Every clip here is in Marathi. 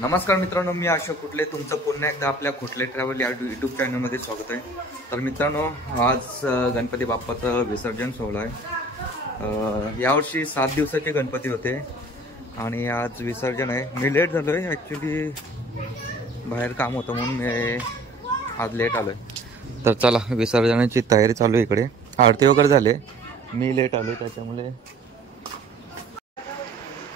नमस्कार मित्रांनो, मी अशोक कुटले तुमचं पुन्हा एकदा आपल्या कुटले ट्रॅव्हल या यूट्यूब चॅनलमध्ये स्वागत आहे। तर मित्रांनो, आज गणपती बाप्पाचं विसर्जन सोहळा आहे। यावर्षी 7 दिवसाचे गणपती होते आणि आज विसर्जन आहे। मी लेट झालो आहे, ॲक्च्युली बाहेर काम होतं म्हणून मी आज लेट आलो आहे। तर चला, विसर्जनाची तयारी चालू आहे। इकडे आरती वगैरे झाले, मी लेट आलो त्याच्यामुळे।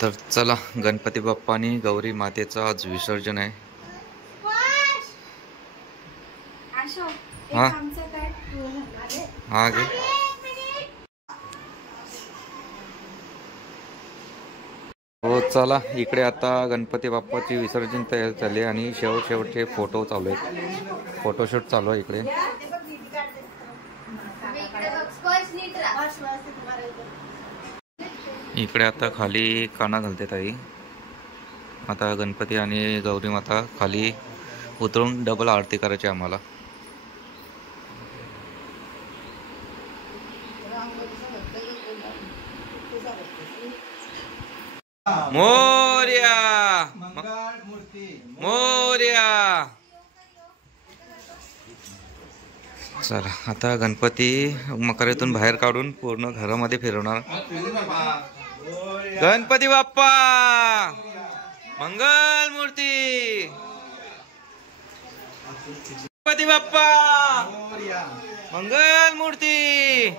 तर चला, गणपती बाप्पा आणि गौरी मातेचं आज विसर्जन आहे। हा हा गे हो, चला इकडे आता गणपती बाप्पाची विसर्जन तयार झाले आणि शेवटचे फोटो चालू आहेत। फोटोशूट चालू आहे इकडे। इकडे आता खाली काना घालते ताई। आता गणपती आणि गौरी माता खाली उतरून डबल आरती करायची आम्हाला। मोरया मोरया। चला, आता गणपती मकरेतून बाहेर काढून पूर्ण घरामध्ये फिरवणार। गणपती बाप्पा मंगल मूर्ती, गणपती बाप्पा मंगल मूर्ती।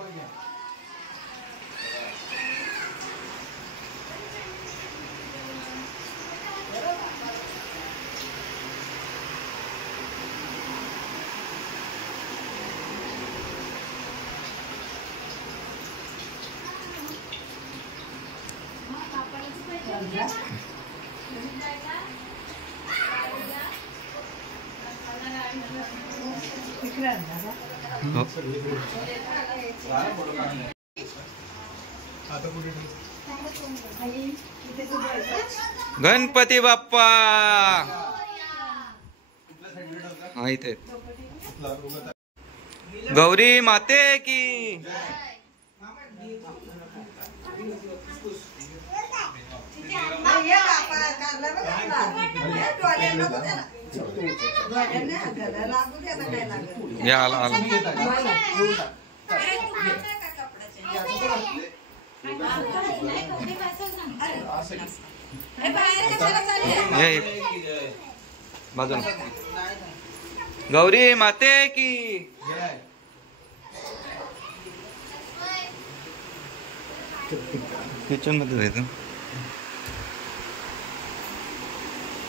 गणपती बाप्पा इथे गौरी माते की। या आला बाजूला। गौरी माते की। किचन मध्ये जायचं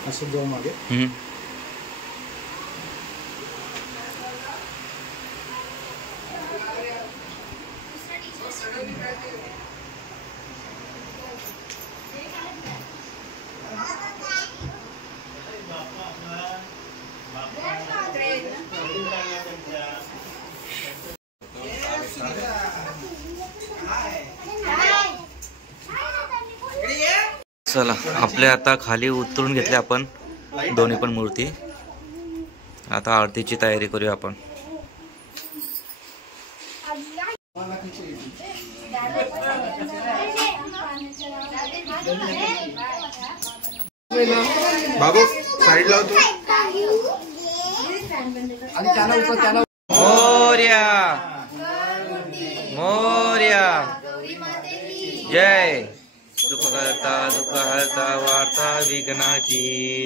असं जाऊ मागे। चला, आपल्या आता खाली उतरून घेतले आपण दोन्ही पण मूर्ती। आता आरतीची तयारी करूया आपण। बाबू साइड लाव तू। मोरया मोरया जय। सुख हरता वार्ता विघ्नाची,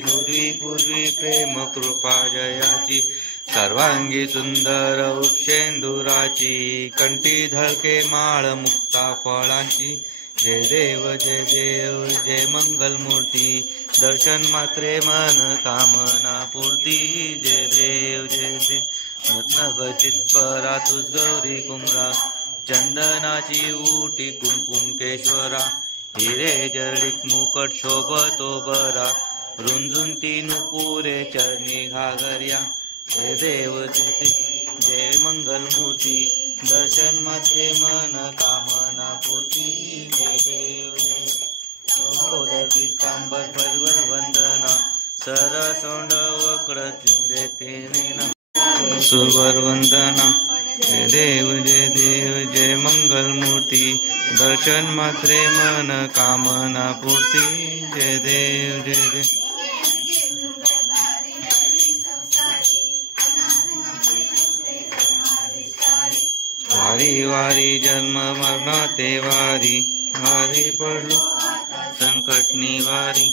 नुर्वी पूर्वी प्रेम कृपा जयाची। सर्वांगी सुंदर वृक्षेंदुराची, कंठी धळके माळ मुक्ता फळांची। जय देव जय मंगल मूर्ती, दर्शन मात्रे मन कामना पूर्ती। जय देव रत्न चित्परा तुझ गौरी कुमरा, चंदनाची उटी कुंकुम केश्वरा। हिरे जडित मुकट शोभतो बरा, रुंजुंती नुपुरे चरणी घागर्या। जय देव जय मंगल मूर्ती, दर्शन मात्रे मन कामना पूर्ती। जय देव पीतांबर परिवल वंदना, सरसोंड वक्र चिंदे तेने सुवर वंदना। जय देव जय मंगल मूर्ती, दर्शन मात्रे मन कामना पूर्ती। जय देव वारी वारी जन्म मरण ते वारी, वारी पडलो संकट निवारी.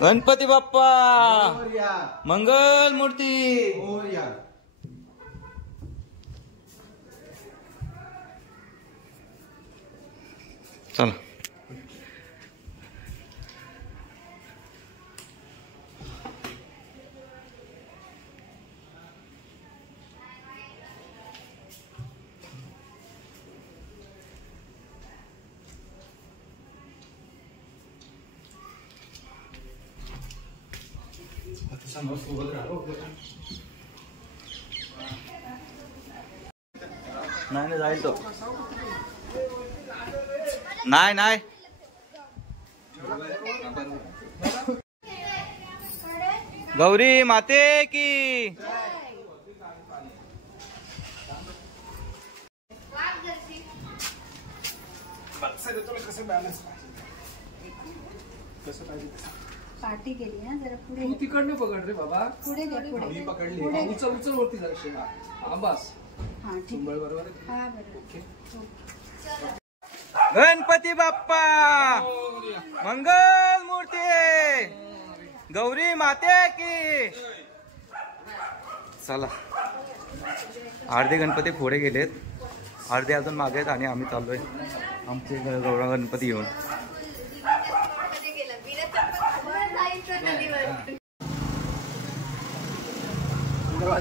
गणपती बाप्पा मंगल मूर्ती. चला नाही जाईल तो. नाही गौरी माते की. पार्टी केली ना जरा पुढे. तिकडनं पकड रे बाबा. पुढे पुढे पकडली. उचल उचल वरती जरा. हा बस. हा ठीक. बरोबर. हा बरोबर. गणपती बाप्पा मंगल मूर्ती. गौरी माते की. चला अर्धे गणपती पुढे गेलेत, अर्धे अजून मागे आहेत आणि आम्ही चाललोय आमचे गौरा गणपती घेऊन.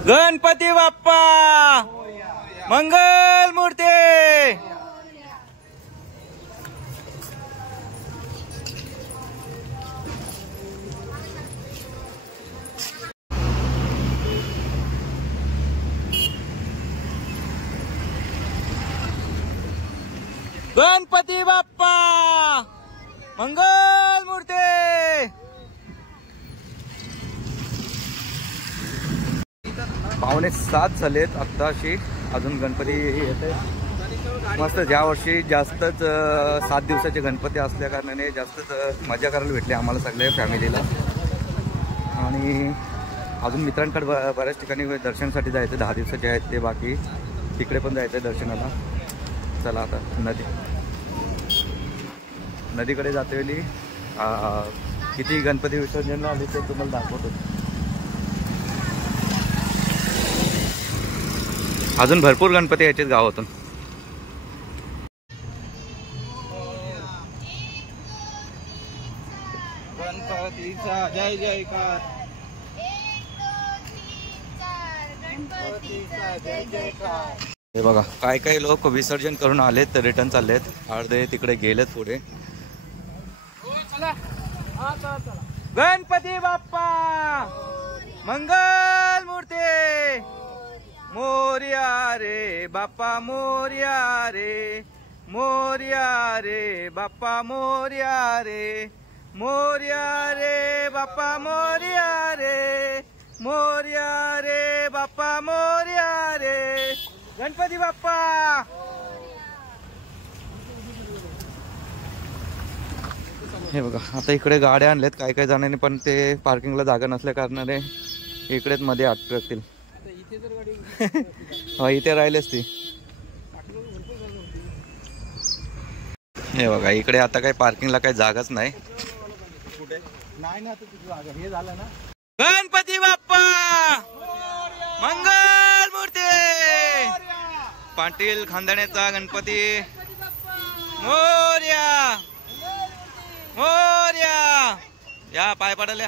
गणपती बाप्पा मंगल मूर्ती. गणपती बाप्पा मंगल मूर्ती. पावणे 7 झालेत आत्ताशी, अजून गणपती येते मस्त. ज्या वर्षी जास्तच 7 दिवसाचे गणपती असल्या कारणाने जास्तच मजा करायला भेटली आम्हाला सगळ्या फॅमिलीला. आणि अजून मित्रांकडे बऱ्याच ठिकाणी दर्शनासाठी जायचं, 10 दिवसाचे आहेत ते, बाकी तिकडे पण जायचं दर्शनाला. चला आता नदीकडे जातेवेळी किती गणपती विसर्जनला आले ते तुम्हाला दाखवतो. अजून भरपूर गणपती यायचे गावातून. गणपतीचा जय जयकार. हे बघा काय काय लोक विसर्जन करून आलेत तर रिटर्न चाललेत, अर्धे तिकडे गेलेत पुढे. गणपती बाप्पा मंगल मूर्ती. मोरया रे बाप्पा मोरया रे, मोरया रे बाप्पा मोरया रे, मोरया रे बाप्पा मोरया रे, मोरया रे बाप्पा मोरया रे. गणपती बाप्पा. हे बघा आता इकडे गाड्या आणल्यात काय काय जणांनी, पण ते पार्किंगला जागा नसल्या कारणाने इकडेच मध्ये अटकतील. इथे राहिलेच ती. हे बघा इकडे आता काही पार्किंगला काही जागाच नाही. हे झालं ना. गणपती बाप्पा मंगल मूर्ती. पाटील खानदाण्याचा गणपती मोरया मोरया. या पाय पडाल्या.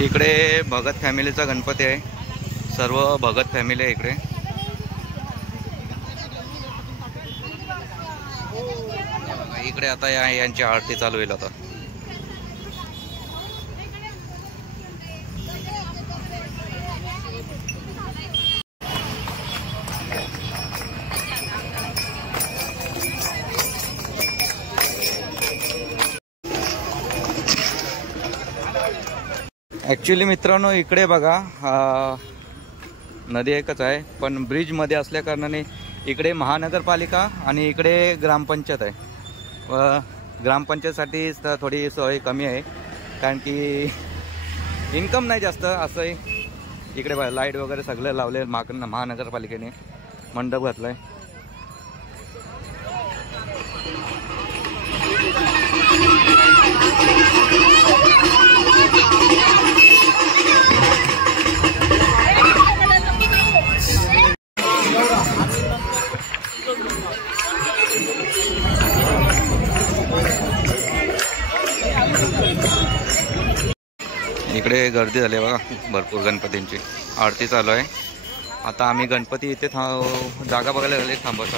इकडे भगत फॅमिलीचा गणपती आहे, सर्व भगत फॅमिली आहे इकडे. इकडे आता यांची आरती चालू होईल आता. ॲक्च्युली मित्रांनो इकडे बघा नदी एकच आहे, पण ब्रिजमध्ये असल्या कारणाने इकडे महानगरपालिका आणि इकडे ग्रामपंचायत आहे. व ग्रामपंचायतसाठी थोडी सोय कमी आहे, कारण की इन्कम नाही जास्त असं आहे. इकडे बघा लाईट वगैरे सगळं लावले महानगरपालिकेने, मंडप घातला आहे. इकडे गर्दी झाली बघा भरपूर. गणपतींची आरती चालू आहे. आता आम्ही गणपती इथे जागा बघायला झाले थांबवतो.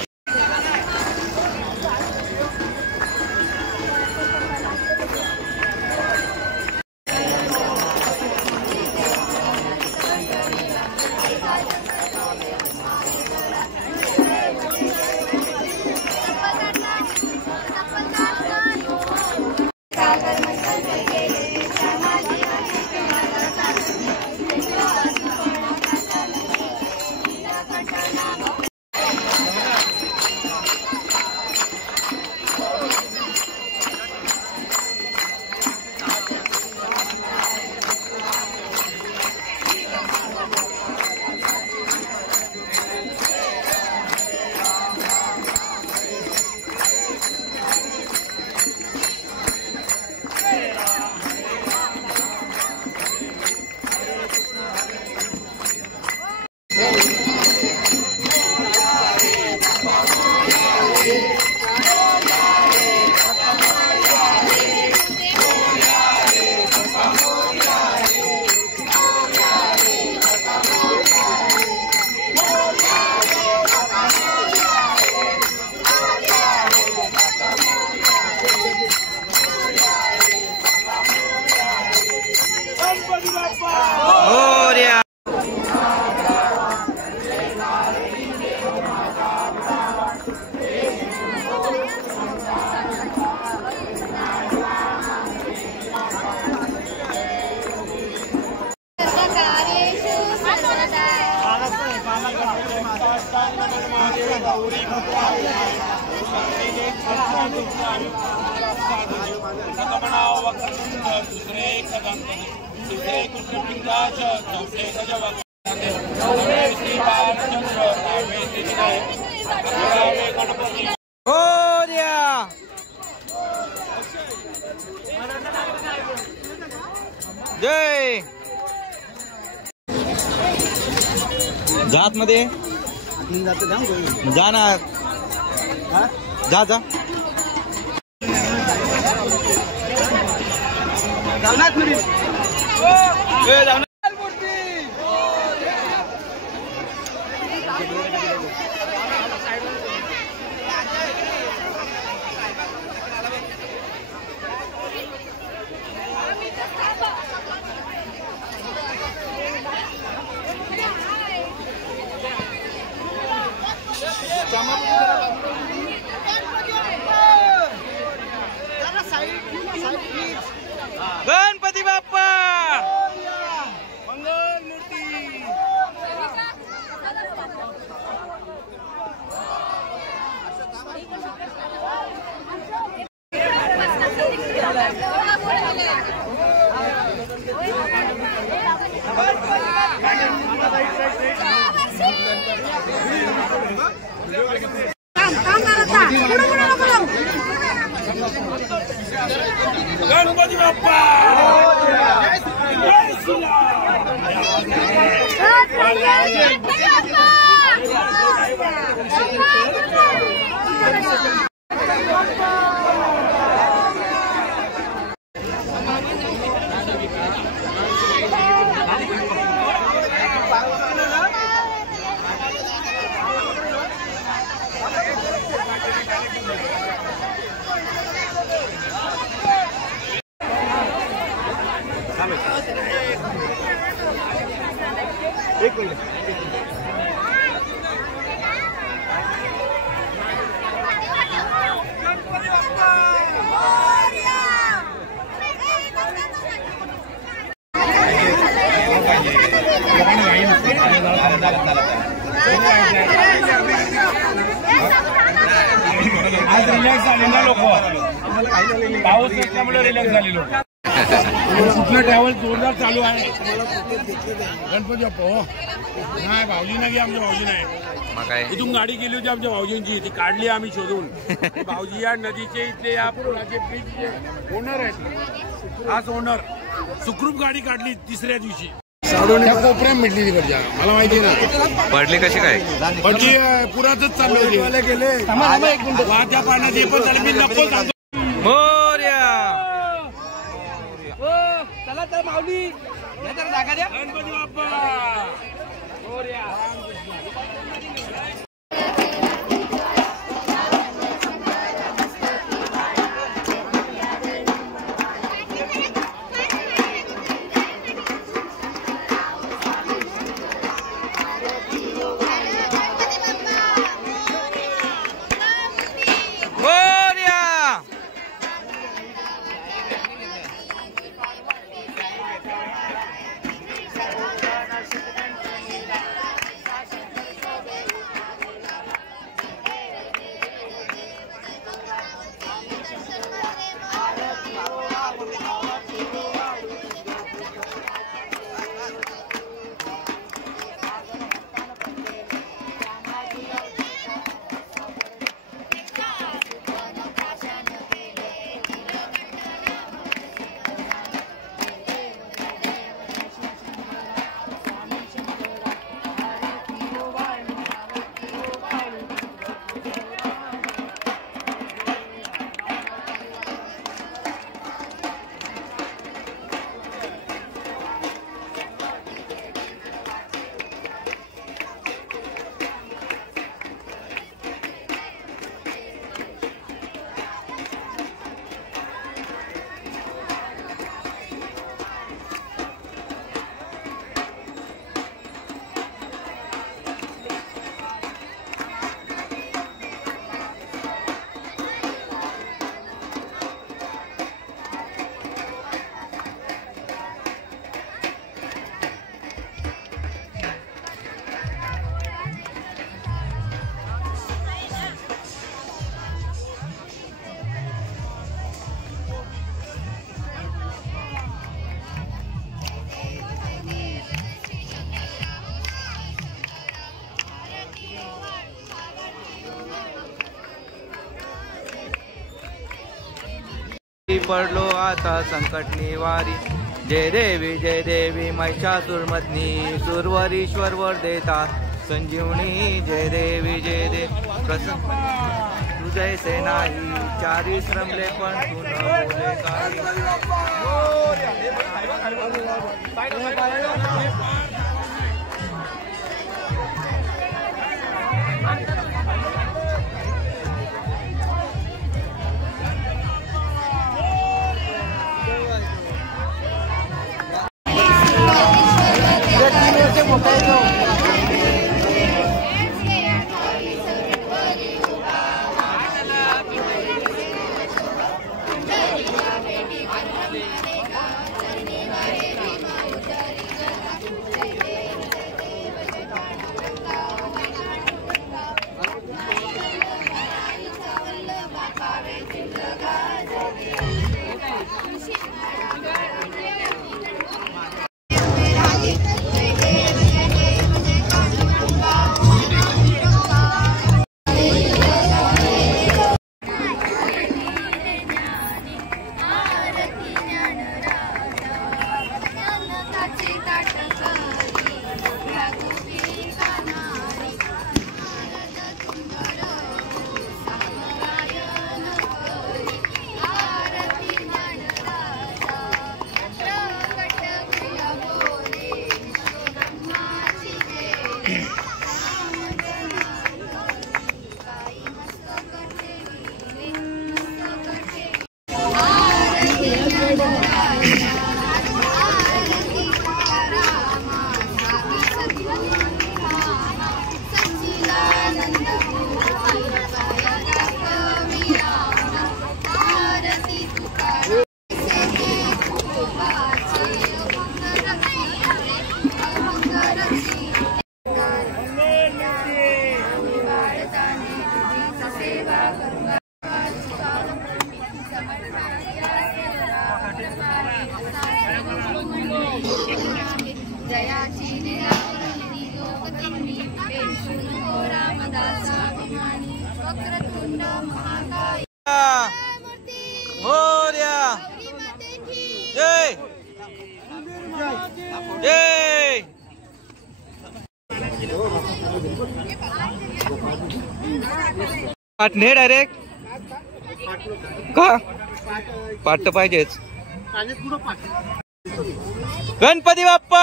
जय जात मध्ये जाणार जा जा गणपती बाप्पा मंगल मूर्ती. गणपती बाप्पा आज रिलॅक्स झाले ना लोक, पाऊस नसल्यामुळे रिलॅक्स झाले लोक. कुठलं ट्रॅव्हल जोरदार चालू आहे. गणपती बाप्पा हो नाही, भाऊजी नाही, आमच्या भाऊजी नाही. इथून गाडी गेली होती आमच्या भाऊजींची, ती काढली आम्ही शोधून. भाऊजी या नदीचे इथले या पुलाचे ब्रिजचे ओनर आहेत. आज ओनर सुखरूप गाडी काढली तिसऱ्या दिवशी. त्या कोपऱ्यात मिटली तिकडच्या, मला माहिती ना. पडली कशी काय? पडली पुरातच चालले गेले. त्या पाण्याचे पण झाले. मी नको सांगतो. मोरया चला तर माऊली जागा द्या. गणपती बाप्पा पडलो आता संकट निवारी. जय देवी महिषासुरमर्दिनी. सुरवरीश्वर वर देता संजीवनी. जय देवी प्रसन्न तू जैसे नाही. चारी श्रमले पण तू न बोले काही. जयाची लीलावरी लोकदिनी पेशून हो रामदासाभिमानी वक्रतुंड महाकाय मोरया जय जय पाठ नाही डायरेक्ट का पाठ तर पाहिजेच. गणपती बाप्पा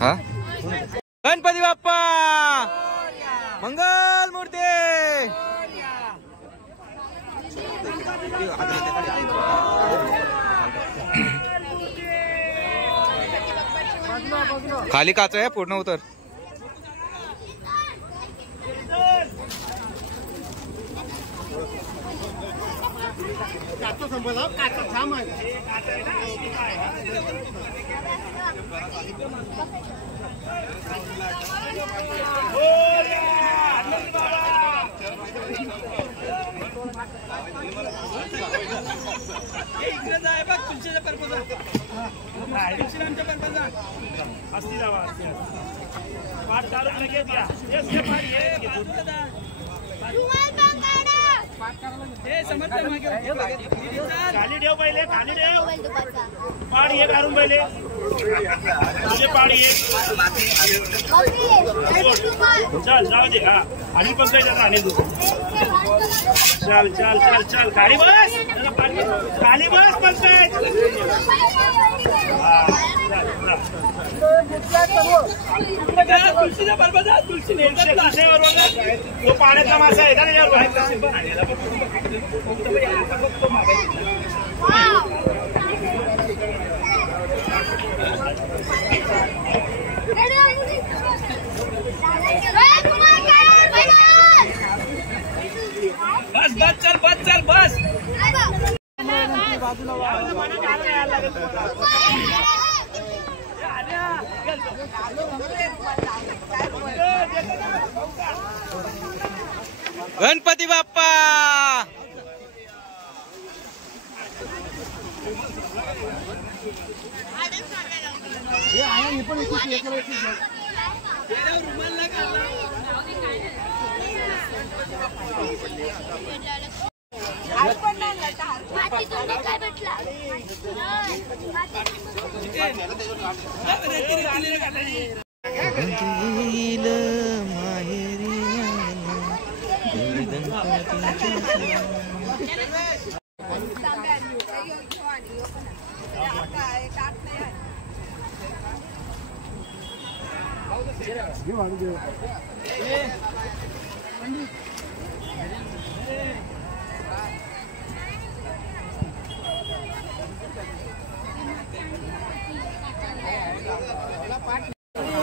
हा गणपती बाप्पा मंगल मूर्ती खाली काच आहे पूर्ण उतर. तुळशीच्या पर्पजा तुळशीरामच्या पर्पजा असती जावा पाठ चालू लगेच घ्या खाली ठेव पहिले खाली ठेव पाड ये काढून पहिले तुझे पाड ये चल जाऊ दे. हा आणि पण काही जाणार आणि चल चल चल चल खाली बस खाली बस पंकज तुळशीच्या बरोबर तुळशी तो पाण्याचा मासा आहे बस बस चल बस चल बस गणपती बाप्पा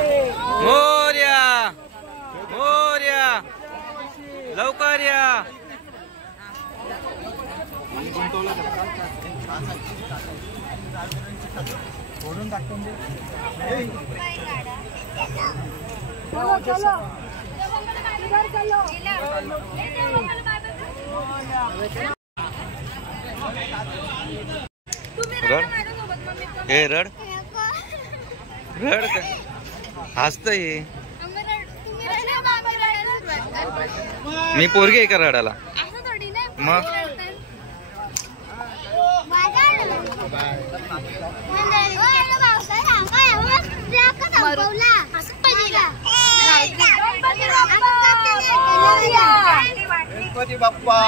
मोरया मोरया लवकर या. रड हे रड रड हसत हे मी पोरगी आहे का रडाला मग गणपती बाप्पा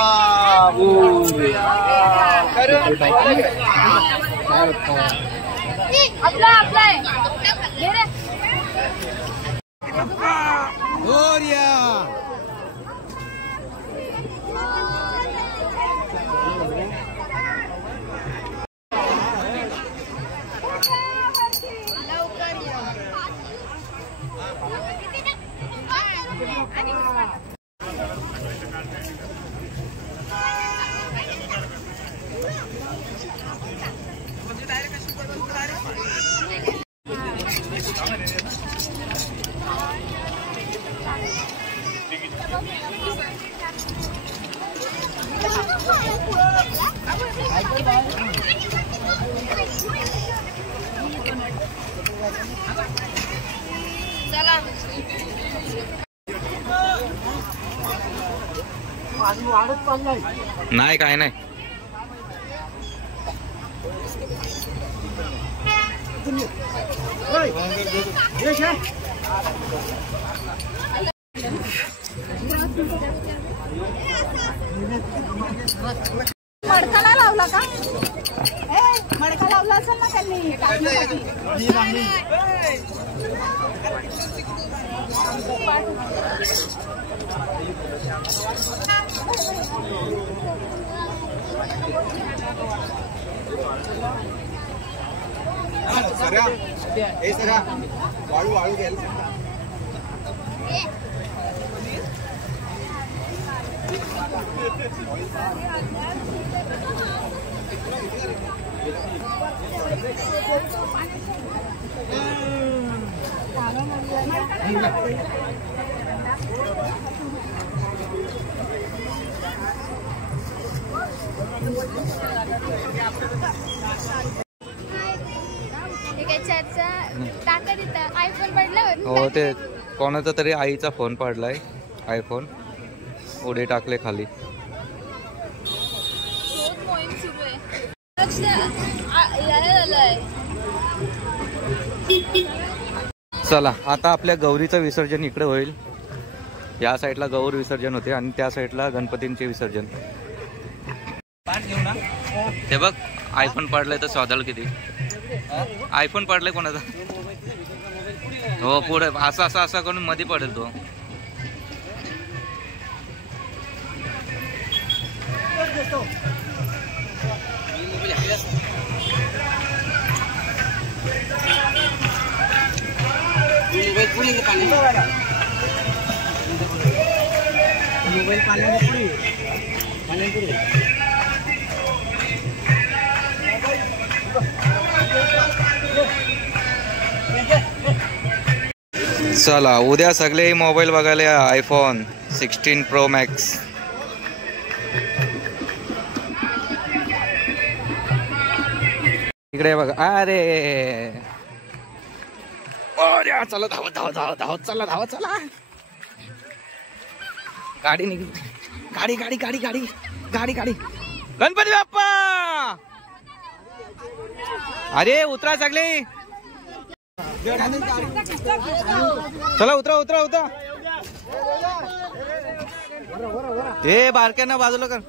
नाही काय नाही. मडका लावला का? मडका लावला असेल ना त्यांनी टाकण्यासाठी. वाळू वाळू घ्यायला टाका तिथं आयफोन पडल्यावर. हो ते कोणाचा तरी आईचा फोन पडलाय, आयफोन उडे टाकले खाली. मोहीम सुरू आहे. चला आता आपल्या गौरीचं विसर्जन इकडे होईल. या साईडला गौर विसर्जन होते आणि त्या साईडला गणपतींचे विसर्जन. ते बघ आयफोन पडलाय तर स्वादाला किती. आयफोन पडलाय कोणाचा. हो पुढे असा असा असा करून मध्ये पडेल तो. मोबाईल पाण्याने पुढे चला उद्या सगळे मोबाईल बघायला आयफोन 16 प्रो मॅक्स. इकडे बघा. अरे चला धावत धावत धावत धावत चला धावत चला. गाडी निघली. गाडी गाडी गाडी गाडी गाडी गाडी. गणपती बाप्पा. अरे उतरा सगळे. चला उतरा उतरा उतरा. हे बारक्यांना बाजूला कर.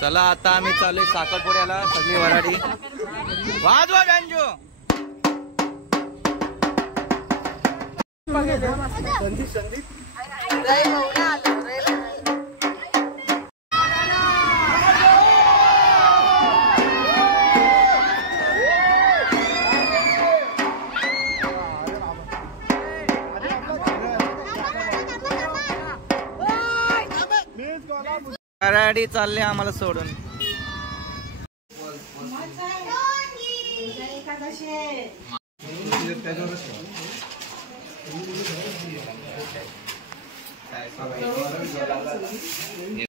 चला आता आम्ही चालू साखरपुड्याला. सगळी वराडी वाजवा बँजो. वराडी चालले आम्हाला सोडून.